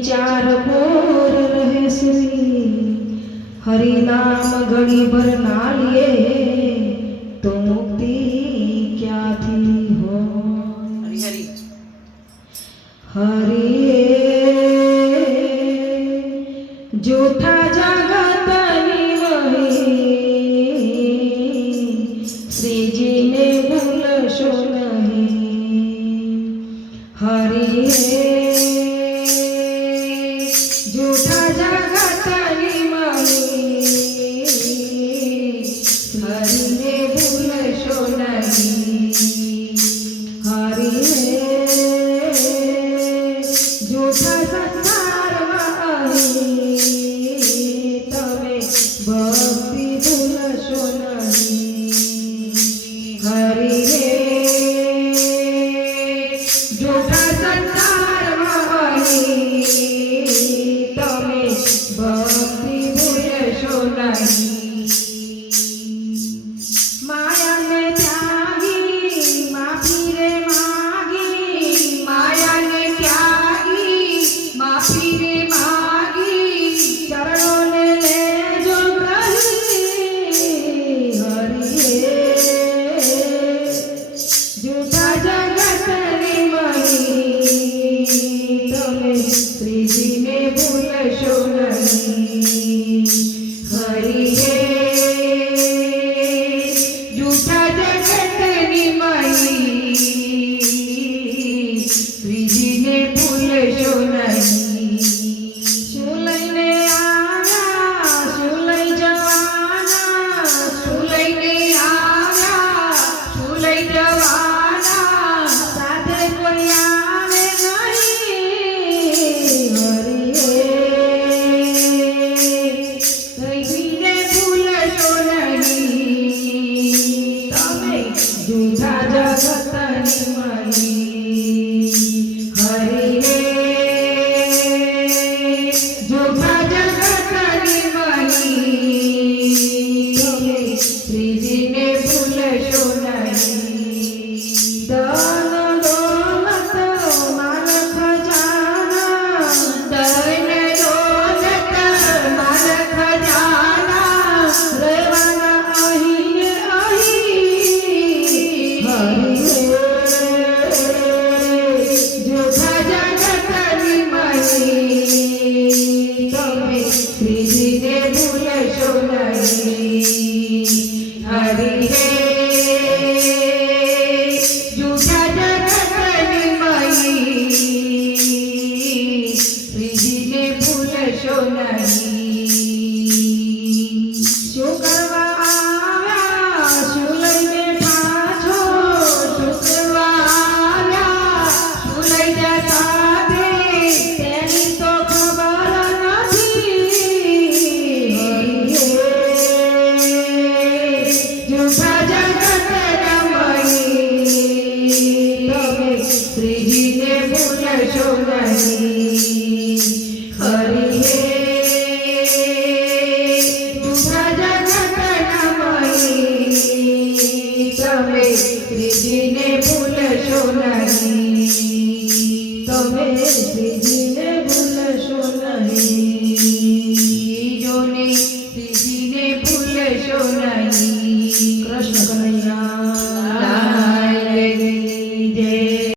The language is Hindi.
विचार भोर रहे श्री हरि नाम घड़ी भर नालिए तो मुक्ति क्या थी हो? हरि जो था जागत श्री जी ने भूल सुन পিরুল সোনালি। স্ত্রী ভুলে শোনাই तुझा जगत निर्माणी হইবে নিজে ভুলে চলাই श्रीजी के फूल शोभनी हरि हे तुझा जगत नमयी तमे श्रीजी ने फूल शोभनी तमे श्रीजी ने फूल शोभनी जोने श्रीजी ने फूल शोभनी